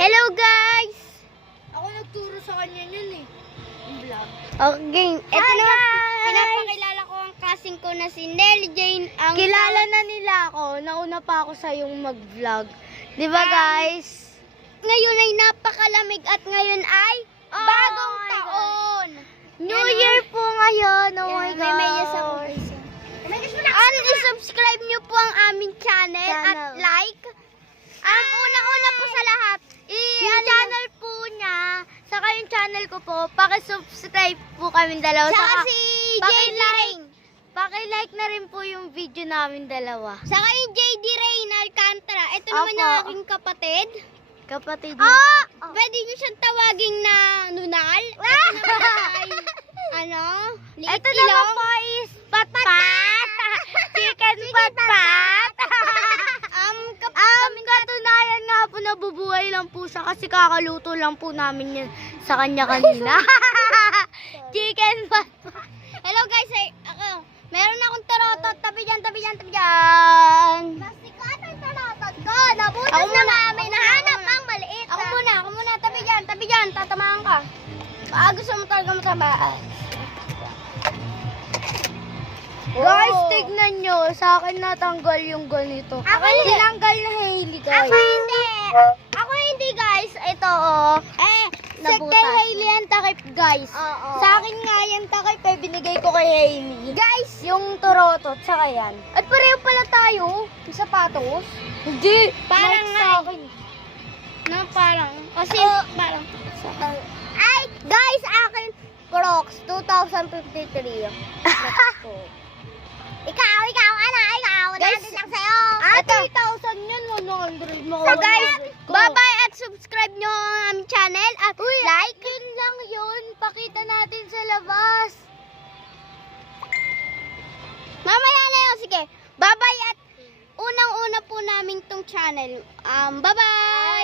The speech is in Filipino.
Hello guys! Ako nagturo sa kanya yun eh. Yung vlog. Okay, ito na. guys! Pinapakilala ko ang kasing ko na si Nelly Jane. Ang Kilala na nila ako. Nauna pa ako sa yung mag-vlog. Di ba guys? Ngayon ay napakalamig at ngayon ay bagong my taon. New Yan, Year po ngayon. Oh my God. May medyas ako guys. I-subscribe nyo po ang aming channel at like. Ang unang-una po sa lahat, Yung channel po niya, saka yung channel ko po, paki-subscribe po kami dalawa. Saka si JD Rain. Paki-like na rin po yung video namin dalawa. Saka yung JD Rain Alcantara. Ito naman Opo. yung aking kapatid. Kapatid niya. Ah! Pwede nyo siyang tawagin na nunal. Ito naman ay, ano? Liit Ito naman ilong. po is pat-pat. Chicken pat-pat. Katunayan nga po, nabubuhay lang po siya kasi kakaluto lang po namin yan sa kanya kanina. Chicken pat-pat. Hello guys, meron akong tarotot. Tabi dyan, tabi dyan, tabi dyan. Mastikan ang tarotot ko. Nabutas Ako na muna, namin. ako muna, Nahanap ako muna. ang maliit. Ako muna. Tabi dyan, tatamaan ka. Gusto mo talaga matamaan. Guys, tignan nyo. Sa akin natanggal yung ganito. Ako hindi. Tinanggal na Hailey, guys. Ako hindi guys. Ito oh. Sa Nabutas. kay Hailey ang takip, guys. Oo. Sa akin nga yung takip, binigay ko kay Hailey. Guys, yung turotot, saka yan. At pareho pala tayo. Yung sapatos. Hindi. Parang Like nga sa eh. akin. No, parang. Kasi, parang. Ay, guys, akin Crocs 2053. Ikaw, Guys, natin lang sa'yo. Ah, 3,000 yan. 100 mo. So guys, bye-bye at subscribe nyo ang aming channel at like. Yun lang yun. Pakita natin sa labas. Mamaya na yun, sige. Bye-bye at unang-una po namin tong channel. Bye-bye!